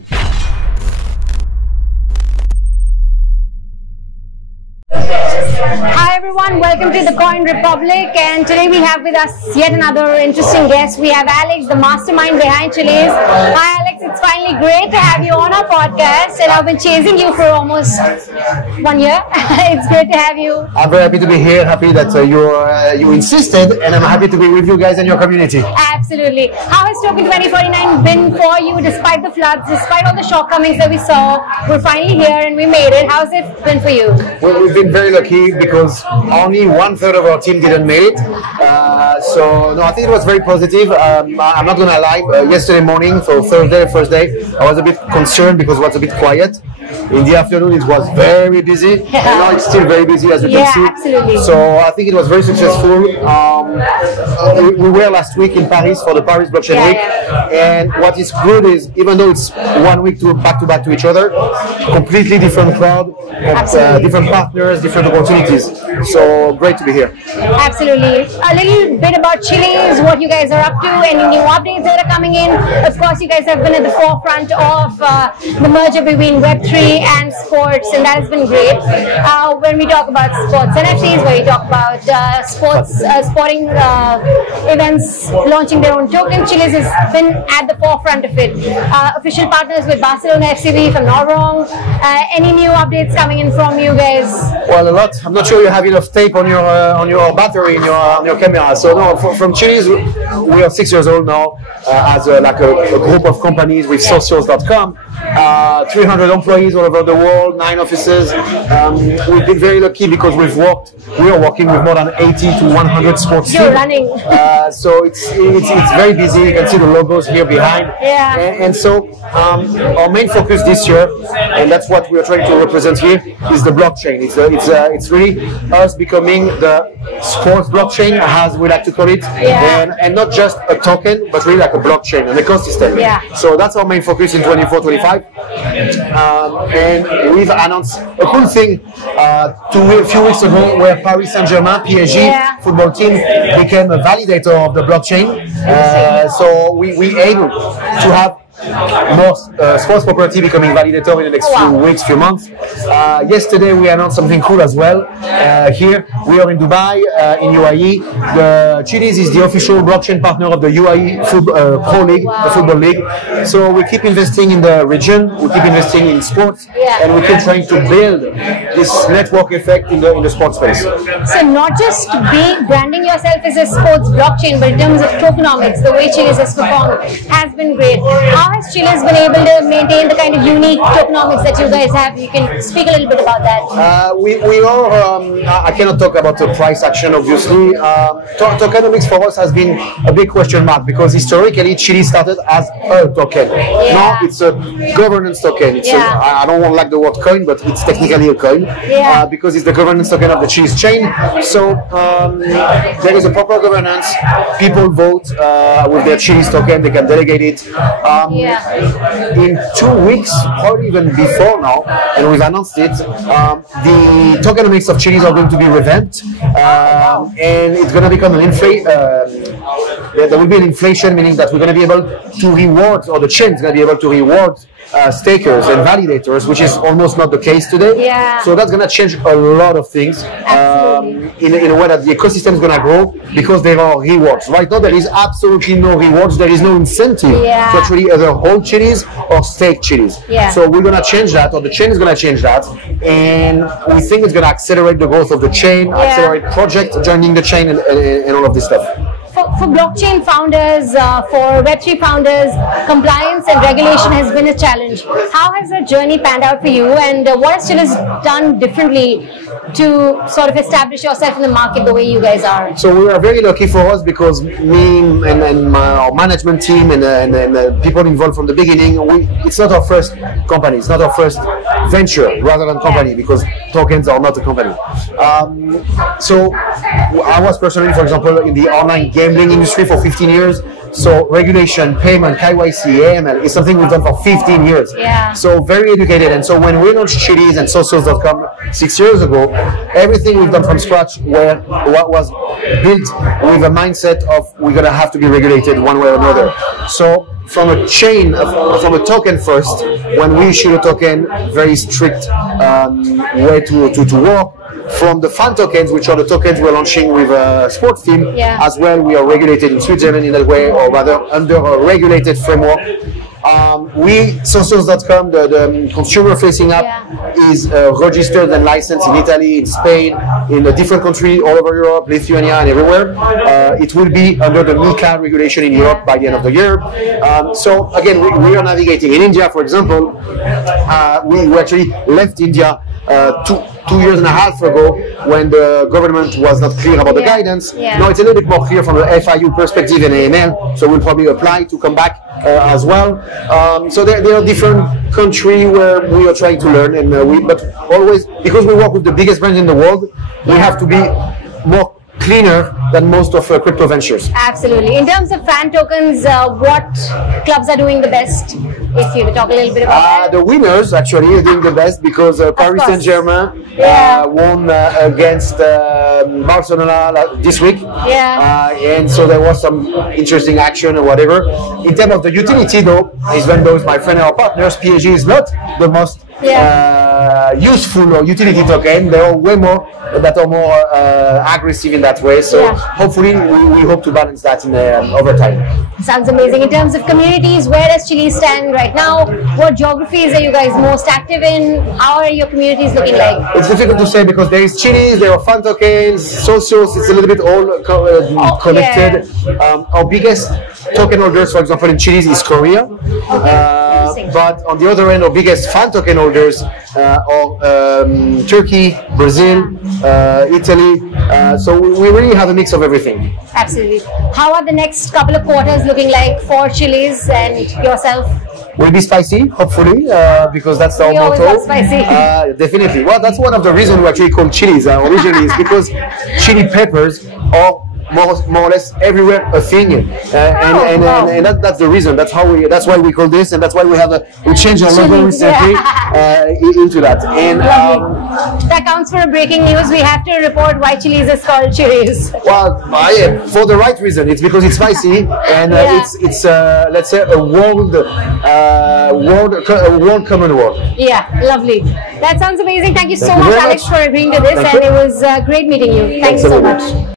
Hi everyone, welcome to the Coin Republic, and today we have with us yet another interesting guest. We have Alex, the mastermind behind Chiliz. Hi Alex, it's finally great to have you on our podcast, and I've been chasing you for almost 1 year. It's great to have you. I'm very happy to be here, happy that you insisted, and I'm happy to be with you guys and your community. Absolutely. How has Token2049 been for you despite the floods, despite all the shortcomings that we saw? We're finally here and we made it. How's it been for you? Well, we've been very lucky because only 1/3 of our team didn't make it. So no, I think it was very positive. I'm not gonna lie. Yesterday morning, so Thursday, first day, I was a bit concerned because it was a bit quiet. In the afternoon, it was very busy. And now it's still very busy, as you can see. Absolutely. So I think it was very successful. We were last week in Paris for the Paris Blockchain Week, and what is good is even though it's 1 week back to back to each other, completely different crowd, different partners, different opportunities. So great to be here. Absolutely. A little bit about Chiliz, what you guys are up to, any new updates that are coming in. Of course, you guys have been at the forefront of the merger between Web3 and sports, and that has been great. When we talk about sports NFTs, when we talk about sporting events launching their own token, Chiliz has been at the forefront of it. Official partners with Barcelona FC, if I'm not wrong. Any new updates coming in from you guys? Well, a lot. I'm not sure you have enough tape on your battery on your camera. So no, from Chiliz, we are 6 years old now, as like a group of companies with Socios.com. 300 employees all over the world, 9 offices. We've been very lucky because we are working with more than 80 to 100 sports teams. You're running. So it's very busy. You can see the logos here behind. Yeah. And so our main focus this year, and that's what we are trying to represent here, is the blockchain. It's really us becoming the sports blockchain, as we like to call it, and not just a token, but really like a blockchain, an ecosystem. Yeah. So that's our main focus in 24-25. And we've announced a cool thing a few weeks ago, where Paris Saint-Germain, PSG, football team, became a validator of the blockchain. So we aim to have more sports property becoming validator in the next few weeks, few months. Yesterday we announced something cool as well. Here we are in Dubai, in UAE. The Chiliz is the official blockchain partner of the UAE Pro League, the football league. So we keep investing in the region, we keep investing in sports, and we keep trying to build this network effect in the sports space. So not just branding yourself as a sports blockchain, but in terms of tokenomics, the way Chiliz has performed has been great. How has Chiliz been able to maintain the kind of unique tokenomics that you guys have? You can speak a little bit about that. We are, I cannot talk about the price action, obviously. Tokenomics for us has been a big question mark because historically Chiliz started as a token. Now it's a governance token. I don't want to like the word coin, but it's technically a coin because it's the governance token of the Chiliz chain. So there is a proper governance. People vote with their Chiliz token. They can delegate it. In 2 weeks, probably even before now, and we've announced it, the tokenomics of Chiliz are going to be revamped, and it's going to become an there will be an inflation, meaning that we're going to be able to reward, or the chain is going to be able to reward stakers and validators, which is almost not the case today. So that's going to change a lot of things in a way that the ecosystem is going to grow because there are rewards. Right now there is absolutely no rewards, there is no incentive to actually either hold Chiliz or stake Chiliz. So we're going to change that, or the chain is going to change that, and we think it's going to accelerate the growth of the chain, accelerate projects joining the chain, and all of this stuff. For blockchain founders, for Web3 founders, compliance and regulation has been a challenge. How has that journey panned out for you, and what has Chiliz done differently to sort of establish yourself in the market the way you guys are? So we are very lucky for us because me and our management team and the people involved from the beginning, it's not our first company, it's not our first venture rather than company, because tokens are not a company. So I was personally, for example, in the online gambling industry for 15 years. So regulation, payment, KYC, AML is something we've done for 15 years. So very educated. And so when we launched Chiliz and Socios.com 6 years ago, everything we've done from scratch was built with a mindset of we're going to have to be regulated one way or another. So from a chain, from a token first, when we issue a token, very strict way to work. From the fan tokens, which are the tokens we're launching with a sports team, as well, we are regulated in Switzerland in that way, or rather under a regulated framework. Socios.com, the consumer-facing app, is registered and licensed in Italy, in Spain, in a different country all over Europe, Lithuania, and everywhere. It will be under the MiCA regulation in Europe by the end of the year. So again, we are navigating. In India, for example, we actually left India 2 years and a half ago, when the government was not clear about the guidance. Now it's a little bit more clear from the FIU perspective and AML, so we'll probably apply to come back as well. So there are different countries where we are trying to learn, and but always, because we work with the biggest brands in the world, we have to be more cleaner than most of crypto ventures. Absolutely. In terms of fan tokens, what clubs are doing the best? If you could talk a little bit about that. The winners actually are doing the best, because Paris Saint-Germain won against Barcelona this week. And so there was some interesting action or whatever. In terms of the utility though, even though it's my friend and our partners, PSG is not the most useful or utility token. There are way more that are more aggressive in that way. So hopefully we hope to balance that in over time. Sounds amazing. In terms of communities, where does Chiliz stand right now? What geographies are you guys most active in? How are your communities looking like? It's difficult to say, because there is Chiliz, there are fan tokens, Socios. It's a little bit all connected. Our biggest token holders, for example, in Chiliz is Korea. But on the other end, our biggest fan token holders are Turkey, Brazil, Italy. So we really have a mix of everything. Absolutely. How are the next couple of quarters looking like for Chiliz and yourself? Will be spicy, hopefully, because that's our motto. Always spicy. Definitely. Well, that's one of the reasons we actually call Chiliz originally, is because chili peppers are more or less everywhere a thing, and that's the reason. That's why we call this, and that's why we changed our logo recently into that. And that counts for a breaking news. We have to report why Chiliz is called Chiliz. Well, for the right reason. It's because it's spicy, and it's let's say a world common word. Yeah, lovely. That sounds amazing. Thank you so much, Alex, for agreeing to this, and it was great meeting you. Thanks so much.